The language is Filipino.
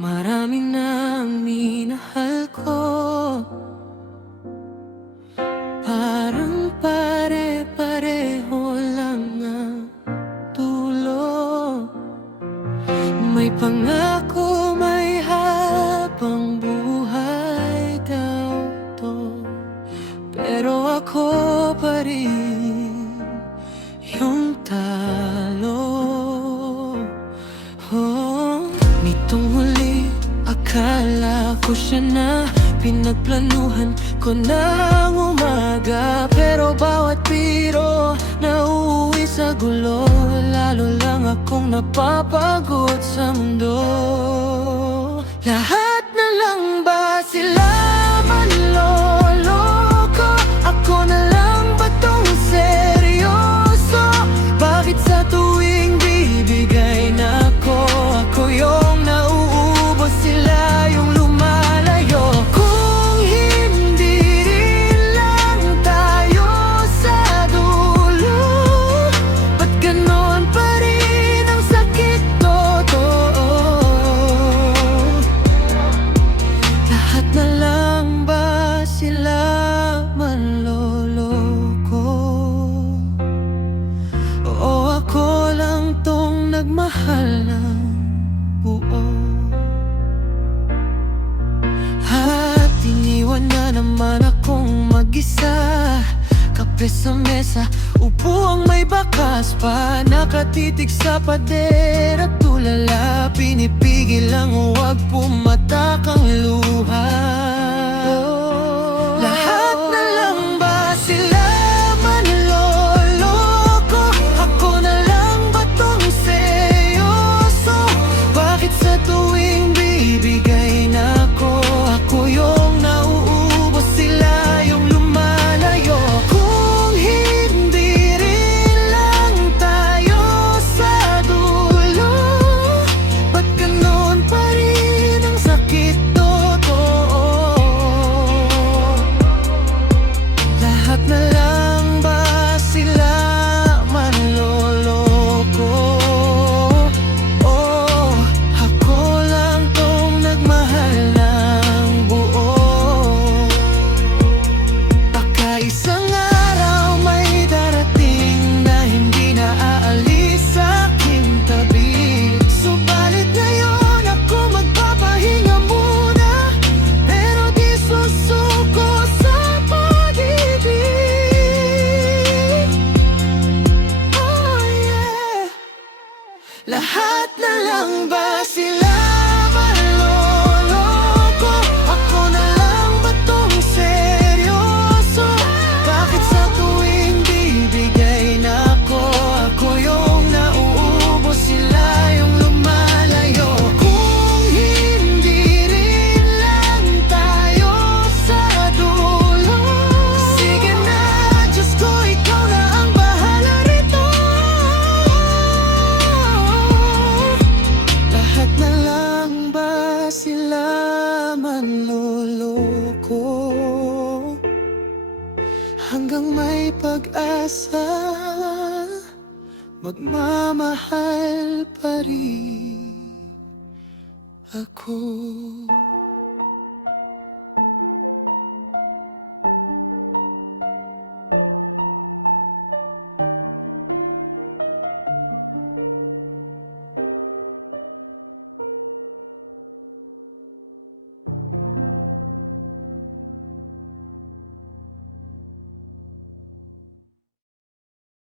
Marami nang minahal ko, parang pare-pareho lang ang dulo. May pangako, may habang buhay daw to, pero ako pa rin yung talo. Nitong huli, akala ko siya na pinagplanuhan ko ng umaga, pero bawat biro na uuwi sa gulo, lalo lang akong napapagod sa mundo. Lahat na lang ba sila manloloko? Ako na lang ba tong seryoso? Bakit sa tuwing bibigay na ako yung nauubos, sila yung lumalayo? Kung hindi rin lang tayo sa dulo, ba't ganon pa rin ang sakit totoo? Lahat na lang ba sila manloloko? O ako lang tong nagmahal ng buo? At iniwan na naman akong mag-isa, kape sa mesa, upo ang may bakas pa, nakatitig sa pader at tulala. Pinipigil lang huwag pumatak ang luha. Lahat na lang ba sila manloloko? Ako na lang ba tong seryoso? Bakit sa tuwing bibigay na ako yung nauubos, sila yung lumalayo? Kung hindi rin lang tayo sa dulo, ba't ganon pa rin ang sakit totoo? Lahat na lang ba sila manloloko? Oh, ako lang tong nagmahal ng buo. Baka isang araw may darating na hindi na aalis sa aking tabi, subalit ngayon ako magpapahinga muna, pero di susuko sa pag-ibig. Oh yeah. Lahat na lang ba sila manloloko? Ako na lang ba tong seryoso? Bakit sa tuwing bibigay na ako yung nauubos, sila yung lumalayo? Kung hindi rin lang tayo sa dulo, sige na, Diyos ko, ikaw na ang bahala rito. Lahat na lang ba sila manloloko? Hanggang may pag-asa, magmamahal pa rin ako.